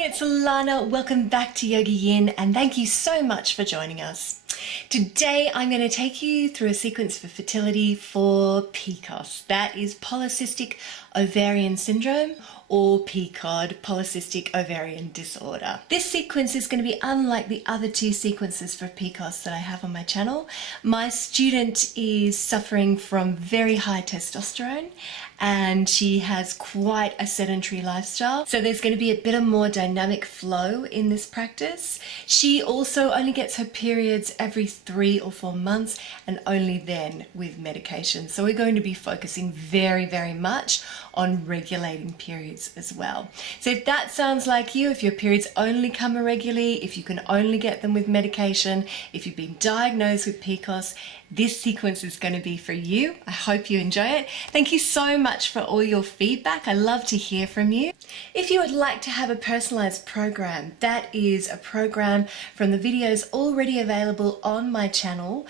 Hi, it's Alannah. Welcome back to YogaYin and thank you so much for joining us. Today I'm going to take you through a sequence for fertility for PCOS. That is polycystic ovarian syndrome, or PCOD, polycystic ovarian disorder. This sequence is going to be unlike the other two sequences for PCOS that I have on my channel. My student is suffering from very high testosterone and she has quite a sedentary lifestyle. So there's going to be a bit of more dynamic flow in this practice. She also only gets her periods every 3 or 4 months and only then with medication. So we're going to be focusing very much on regulating periods as well. So if that sounds like you, if your periods only come irregularly, if you can only get them with medication, if you've been diagnosed with PCOS, this sequence is going to be for you. I hope you enjoy it. Thank you so much for all your feedback. I love to hear from you. If you would like to have a personalized program, that is a program from the videos already available on my channel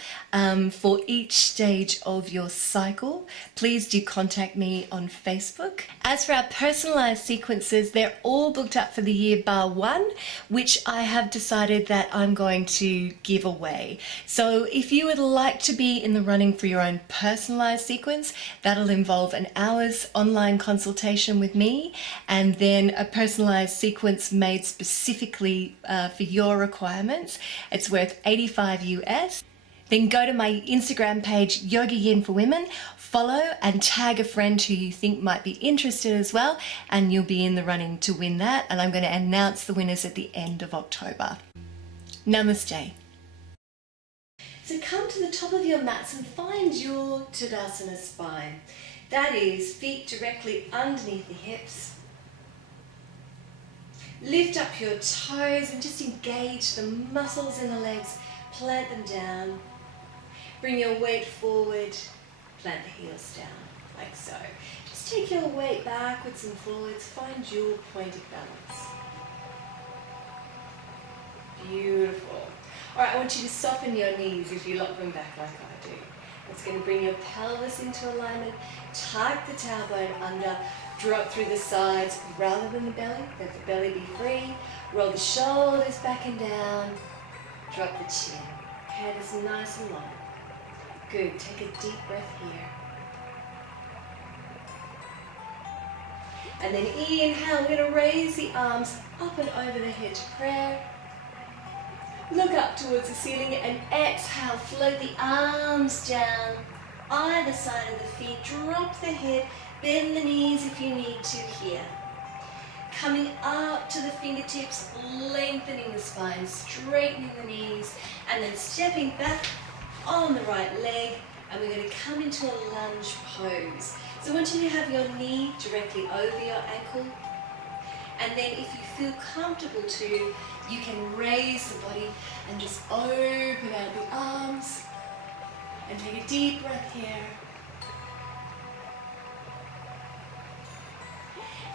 for each stage of your cycle, please do contact me on Facebook. As for our personalized sequences, they're all booked up for the year bar one, which I have decided that I'm going to give away. So if you would like to be in the running for your own personalized sequence, that'll involve an hour's online consultation with me and then a personalized sequence made specifically for your requirements. It's worth $85 US. Then go to my Instagram page, YogaYin for Women, follow and tag a friend who you think might be interested as well, and you'll be in the running to win that. And I'm going to announce the winners at the end of October. Namaste. So come to the top of your mats and find your Tadasana spine. That is feet directly underneath the hips. Lift up your toes and just engage the muscles in the legs. Plant them down. Bring your weight forward. Plant the heels down, like so. Just take your weight backwards and forwards. Find your point of balance. Beautiful. All right, I want you to soften your knees if you lock them back like I do. It's going to bring your pelvis into alignment. Tuck the tailbone under. Drop through the sides rather than the belly. Let the belly be free. Roll the shoulders back and down. Drop the chin. Head is nice and long. Good. Take a deep breath here. And then inhale. We're going to raise the arms up and over the head to prayer. Look up towards the ceiling and exhale. Float the arms down either side of the feet. Drop the head. Bend the knees if you need to here. Coming up to the fingertips, lengthening the spine, straightening the knees, and then stepping back on the right leg, and we're going to come into a lunge pose. So I want you to have your knee directly over your ankle, and then if you feel comfortable to, you can raise the body and just open out the arms, and take a deep breath here.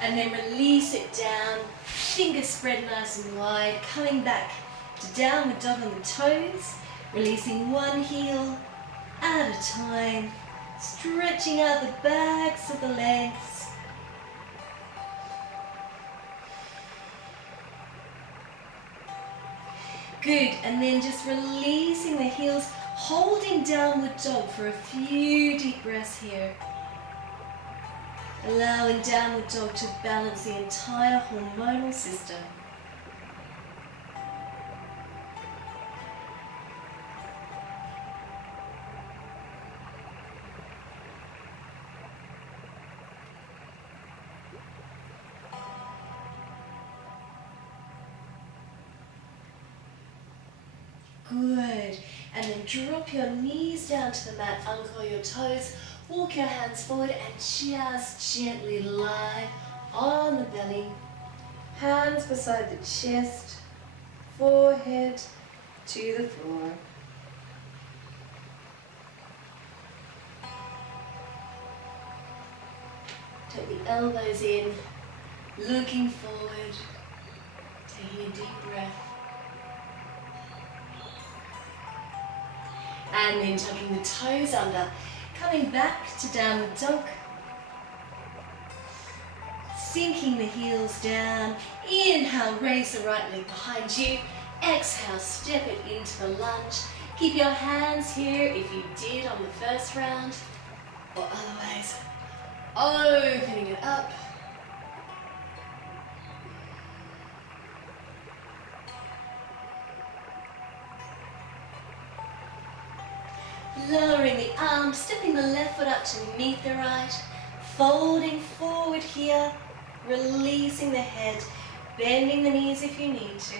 And then release it down, fingers spread nice and wide, coming back to downward dog on the toes, releasing one heel at a time, stretching out the backs of the legs. Good, and then just releasing the heels, holding downward dog for a few deep breaths here. Allowing downward dog to balance the entire hormonal system. Good. And then drop your knees down to the mat, uncoil your toes. Walk your hands forward and just gently lie on the belly. Hands beside the chest, forehead to the floor. Take the elbows in, looking forward, taking a deep breath. And then tucking the toes under. Coming back to downward dog. sinking the heels down. Inhale, raise the right leg behind you. Exhale, step it into the lunge. Keep your hands here if you did on the first round, or otherwise, opening it up. Lowering the arms, stepping the left foot up to meet the right, folding forward here, releasing the head, bending the knees if you need to.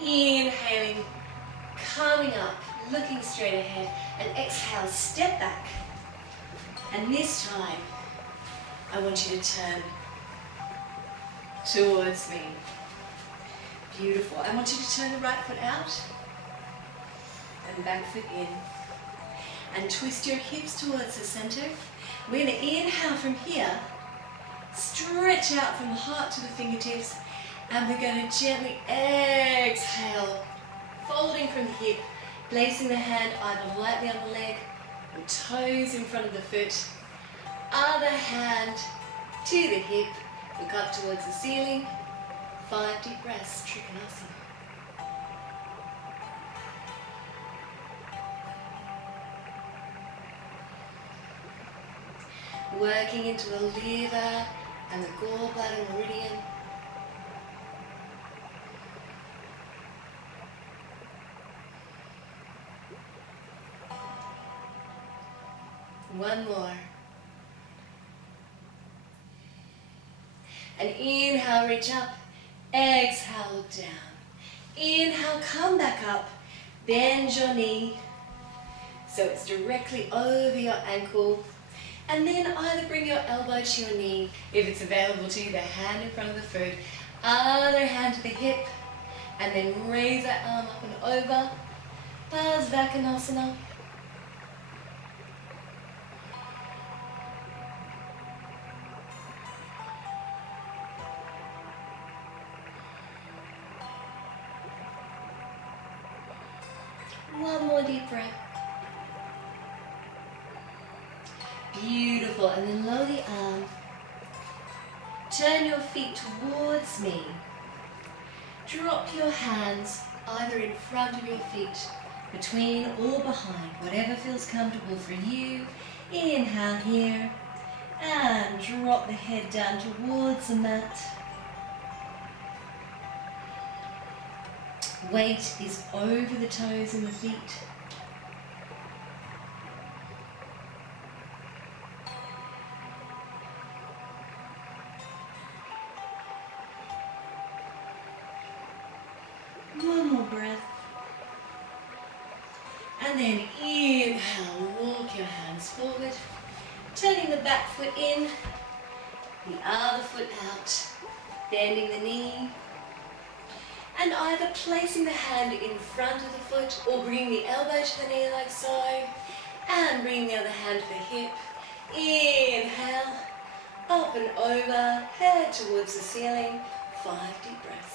Inhaling, coming up, looking straight ahead, and exhale, step back. And this time, I want you to turn towards me. Beautiful. I want you to turn the right foot out and back foot in. And twist your hips towards the center. We're going to inhale from here, stretch out from the heart to the fingertips, and we're going to gently exhale, folding from the hip, placing the hand either lightly on the leg or toes in front of the foot. Other hand to the hip, look up towards the ceiling. 5 deep breaths, Trikonasana. Working into the liver and the gallbladder meridian. One more. And inhale, reach up. Exhale, look down. Inhale, come back up. Bend your knee so it's directly over your ankle. And then either bring your elbow to your knee, if it's available to you, the hand in front of the foot, other hand to the hip, and then raise that arm up and over. Parsvakonasana. One more deep breath. Beautiful, and then lower the arm. Turn your feet towards me. Drop your hands either in front of your feet, between or behind, whatever feels comfortable for you. Inhale here, and drop the head down towards the mat. Weight is over the toes and the feet. One more breath. And then inhale, walk your hands forward, turning the back foot in, the other foot out, bending the knee, and either placing the hand in front of the foot or bringing the elbow to the knee like so, and bringing the other hand to the hip. Inhale, up and over, head towards the ceiling, 5 deep breaths.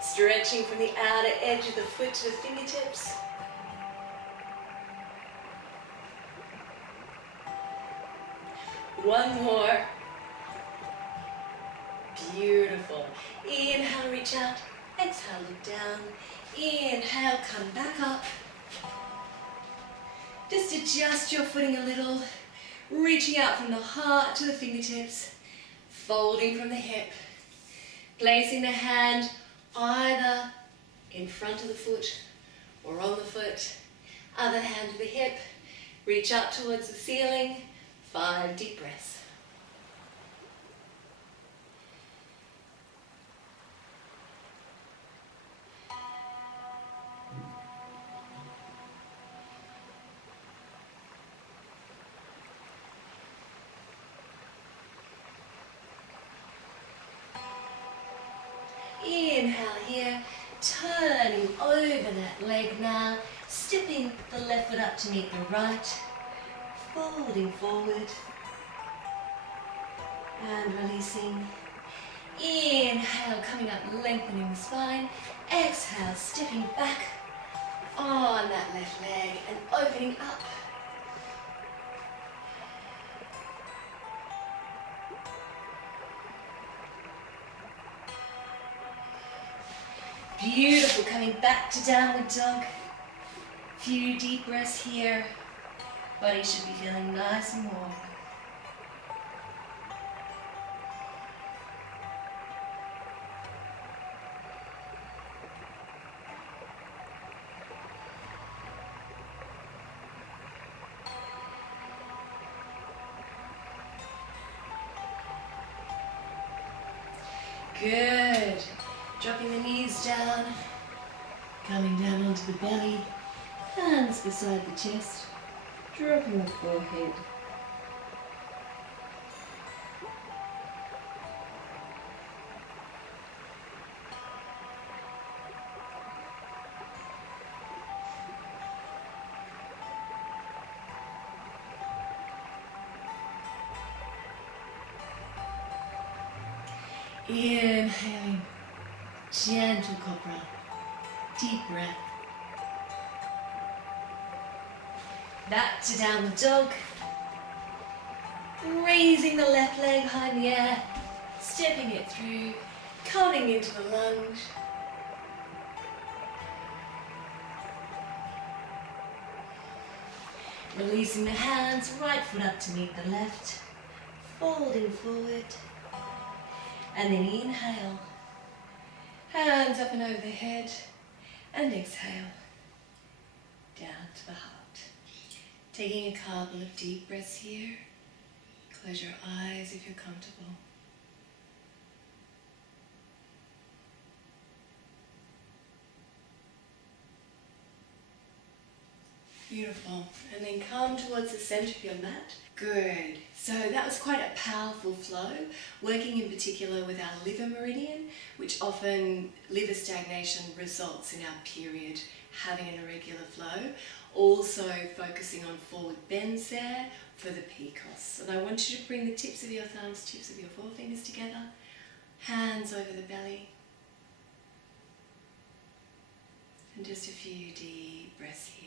Stretching from the outer edge of the foot to the fingertips. One more. Beautiful. Inhale, reach out. Exhale, look down. Inhale, come back up. Just adjust your footing a little. Reaching out from the heart to the fingertips. Folding from the hip. Placing the hand either in front of the foot or on the foot. Other hand to the hip. Reach up towards the ceiling. 5 deep breaths. Inhale here, turning over that leg now, stepping the left foot up to meet the right. Folding forward and releasing. Inhale, coming up, lengthening the spine. Exhale, stepping back on that left leg and opening up. Beautiful, coming back to downward dog. Few deep breaths here. Body should be feeling nice and warm. Good. Dropping the knees down, coming down onto the belly, hands beside the chest, dropping the forehead. Inhaling, gentle cobra, deep breath. Back to downward dog. Raising the left leg high in the air, stepping it through, coming into the lunge. Releasing the hands, right foot up to meet the left, folding forward. And then inhale, hands up and over the head, and exhale, down to the heart. Taking a couple of deep breaths here. Close your eyes if you're comfortable. Beautiful. And then come towards the center of your mat. Good. So that was quite a powerful flow, working in particular with our liver meridian, which often liver stagnation results in our period having an irregular flow. Also focusing on forward bends there for the PCOS. And I want you to bring the tips of your thumbs, tips of your forefingers together, hands over the belly. And just a few deep breaths here.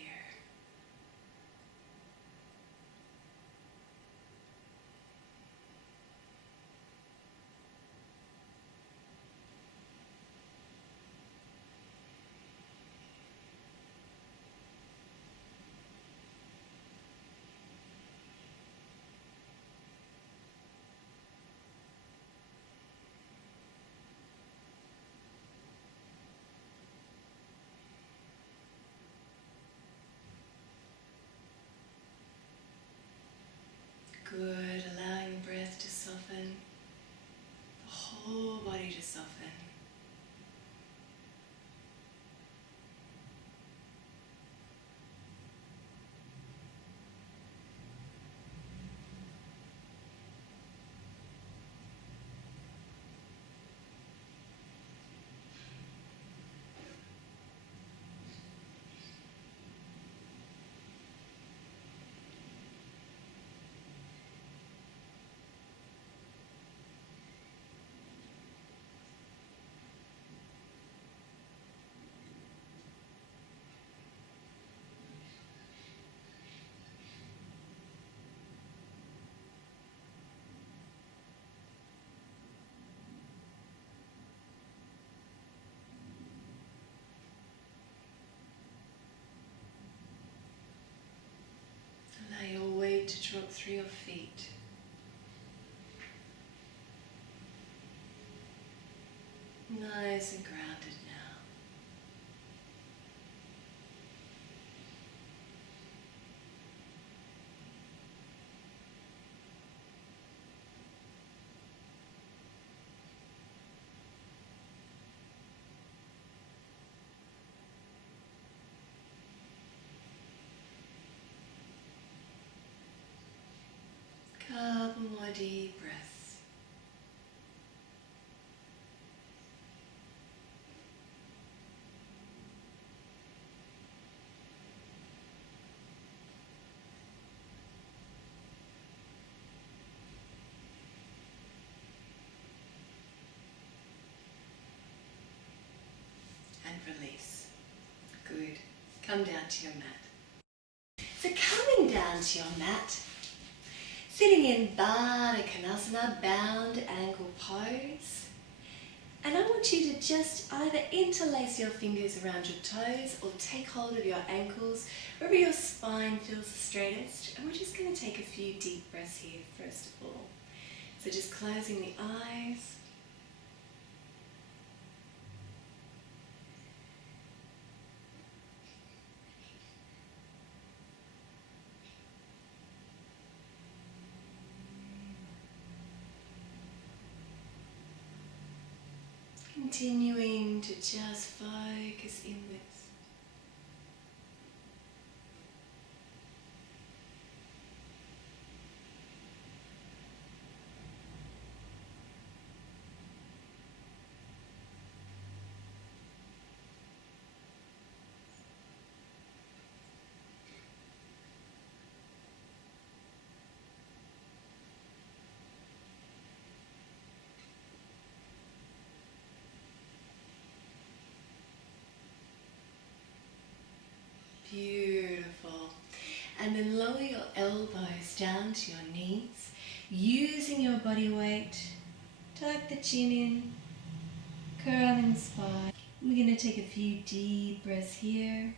Good, allowing the breath to soften, the whole body to soften. Allow your weight to drop through your feet. Nice and grounded now. Couple more deep breaths. come down to your mat. So coming down to your mat, sitting in Baddha Konasana, bound ankle pose. And I want you to just either interlace your fingers around your toes or take hold of your ankles, wherever your spine feels the straightest. And we're just going to take a few deep breaths here first of all. So just closing the eyes. Continuing to just focus inwards. Beautiful. And then lower your elbows down to your knees, using your body weight. Tuck the chin in, curling the spine. We're going to take a few deep breaths here.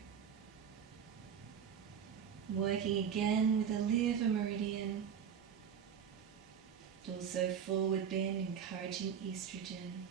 Working again with the liver meridian. Also forward bend, encouraging estrogen.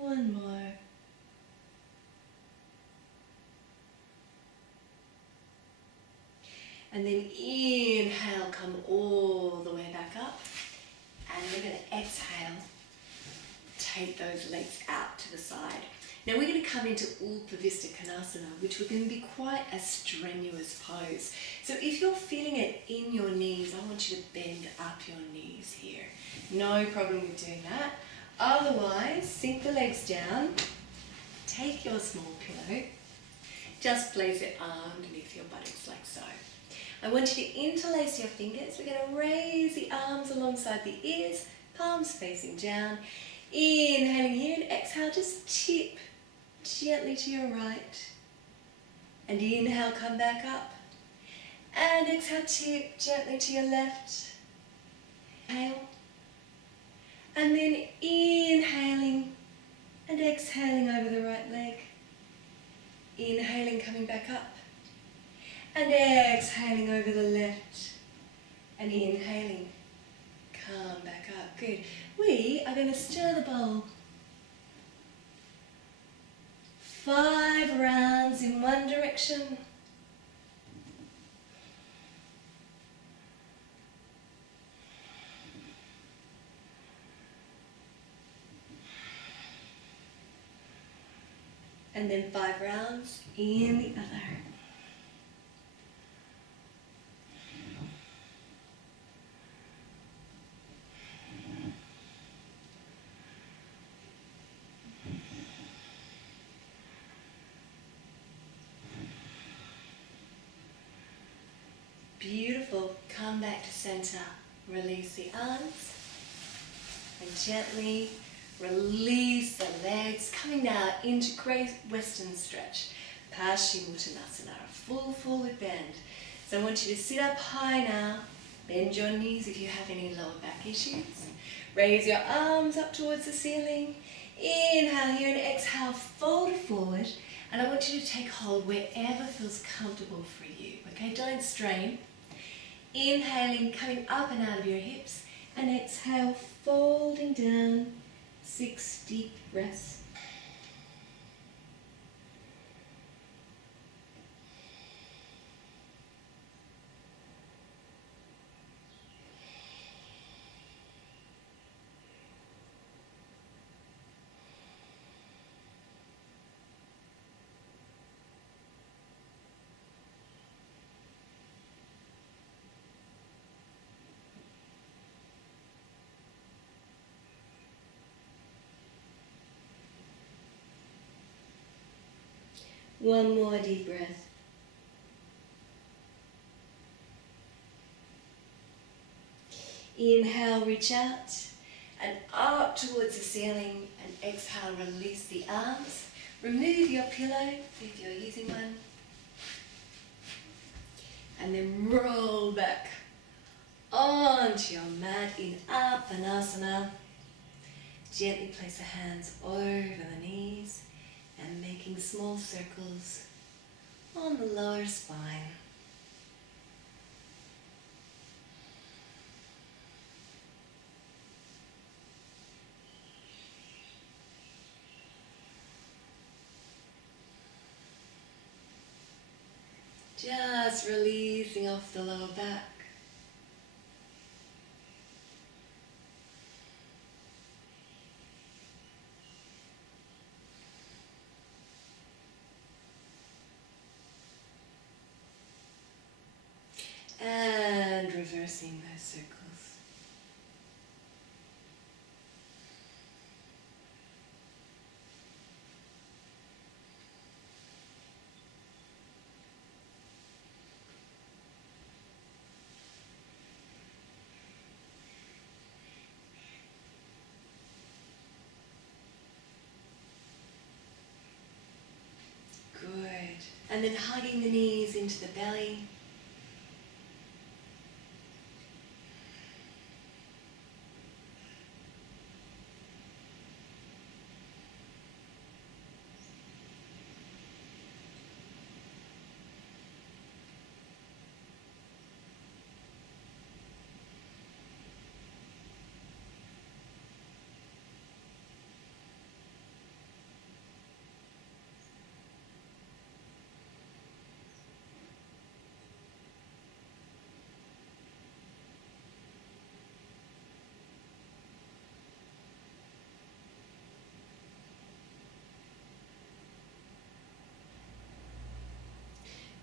One more. And then inhale, come all the way back up. And we're going to exhale, take those legs out to the side. Now we're going to come into Upavista Konasana, which we're going to be quite a strenuous pose. So if you're feeling it in your knees, I want you to bend up your knees here. No problem with doing that. Otherwise, sink the legs down, take your small pillow, just place it underneath your buttocks like so. I want you to interlace your fingers. We're going to raise the arms alongside the ears, palms facing down. Inhaling here and exhale, just tip gently to your right. And inhale, come back up. And exhale, tip gently to your left. Inhale. And then inhaling and exhaling over the right leg. Inhaling, coming back up. And exhaling over the left. And inhaling, come back up. Good. We are going to stir the bowl. 5 rounds in one direction. And then 5 rounds in the other. Beautiful. Come back to center. Release the arms. And gently release the legs. Coming now into great western stretch. Paschimottanasana, a full forward bend. So I want you to sit up high now. Bend your knees if you have any lower back issues. Raise your arms up towards the ceiling. Inhale here and exhale, fold forward. And I want you to take hold wherever feels comfortable for you. Okay, don't strain. Inhaling, coming up and out of your hips. And exhale, folding down. 6 deep breaths. One more deep breath. Inhale, reach out and up towards the ceiling, and exhale, release the arms. Remove your pillow if you're using one. And then roll back onto your mat in Appanasana. Gently place the hands over the knees and making small circles on the lower spine. Just releasing off the lower back. And reversing those circles. Good. And then hugging the knees into the belly.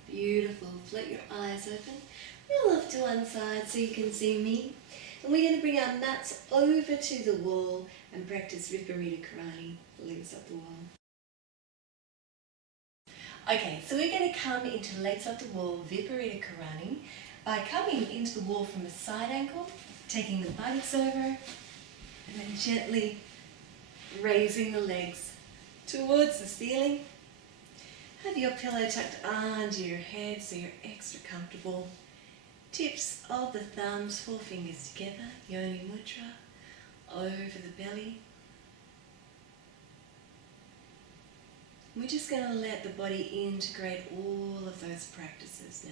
Beautiful. Float your eyes open. Roll off to one side so you can see me. And we're going to bring our mats over to the wall and practice Viparita Karani, legs up the wall. Okay, so we're going to come into legs up the wall, Viparita Karani, by coming into the wall from a side angle, taking the buttocks over, and then gently raising the legs towards the ceiling. Have your pillow tucked under your head so you're extra comfortable. Tips of the thumbs, 4 fingers together, Yoni Mudra, over the belly. We're just going to let the body integrate all of those practices now.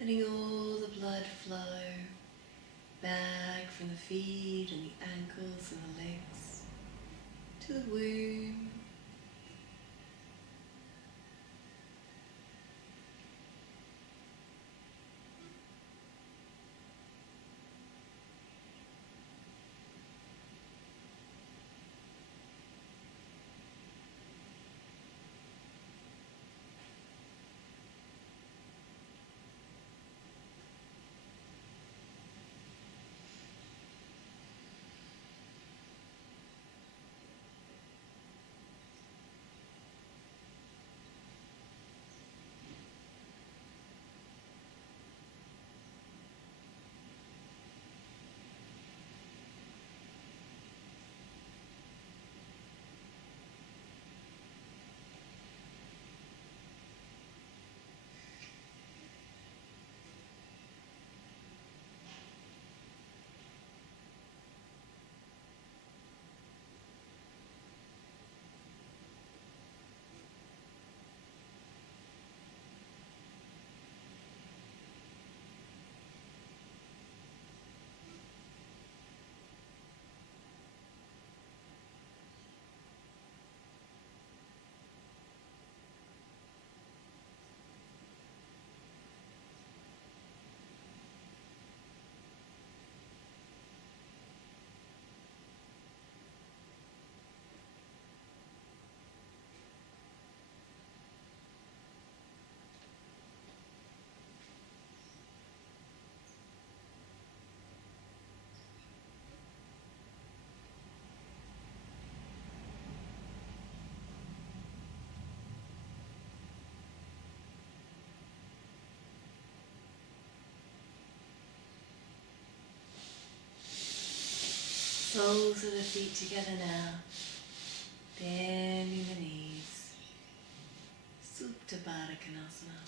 Letting all the blood flow back from the feet and the ankles and the legs to the womb. Soles of the feet together now. Bending the knees. Supta Baddha Konasana.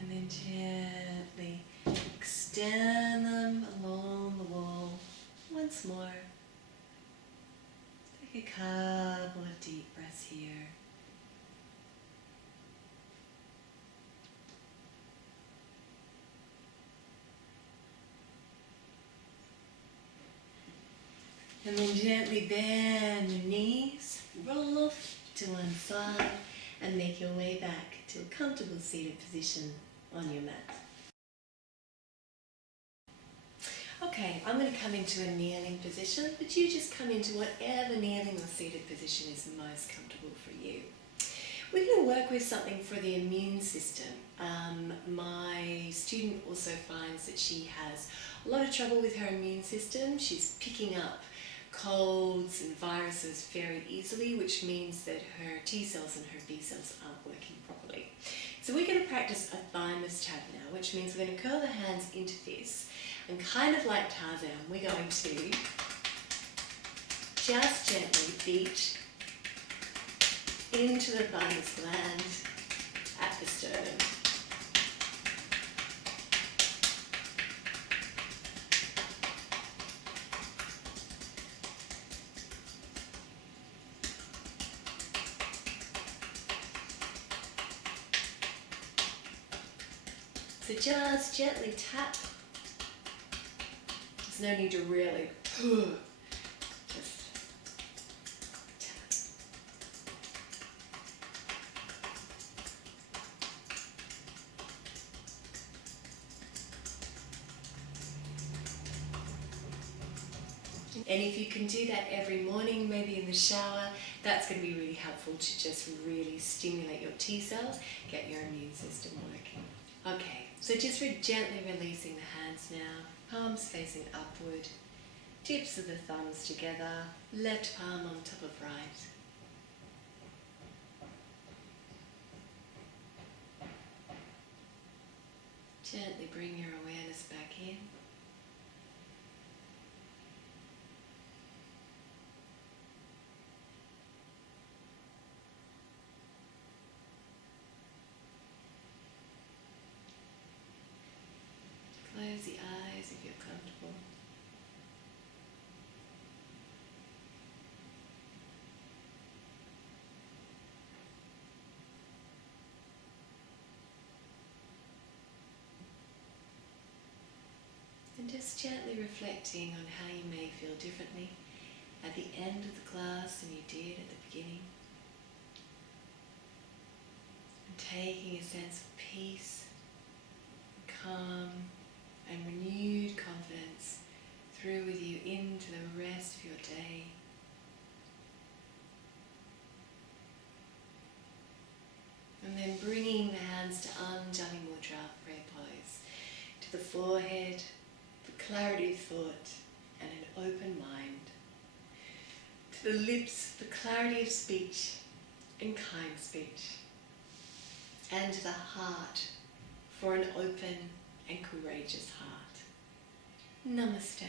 And then gently extend them along the wall once more. Take a couple of deep breaths here. And then gently bend your knees, roll off to one side and make your way back to a comfortable seated position on your mat. Okay, I'm going to come into a kneeling position, but you just come into whatever kneeling or seated position is most comfortable for you. We're going to work with something for the immune system. My student also finds that she has a lot of trouble with her immune system. She's picking up colds and viruses very easily, which means that her T cells and her B cells aren't working properly. So we're going to practice a thymus tap now, which means we're going to curl the hands into fists, and kind of like Tarzan, we're going to just gently beat into the thymus gland at the sternum. So just gently tap. There's no need to really just tap. And if you can do that every morning, maybe in the shower, that's going to be really helpful to just really stimulate your T cells, get your immune system working. Okay, so just gently releasing the hands now, palms facing upward, tips of the thumbs together, left palm on top of right. Gently bring your awareness back in. Close the eyes if you're comfortable. And just gently reflecting on how you may feel differently at the end of the class than you did at the beginning. And taking a sense of peace, calm, and renewed confidence through with you into the rest of your day. And then bringing the hands to Anjali Mudra, prayer pose, to the forehead, the clarity of thought and an open mind. To the lips, the clarity of speech and kind speech. And to the heart, for an open and courageous heart. Namaste.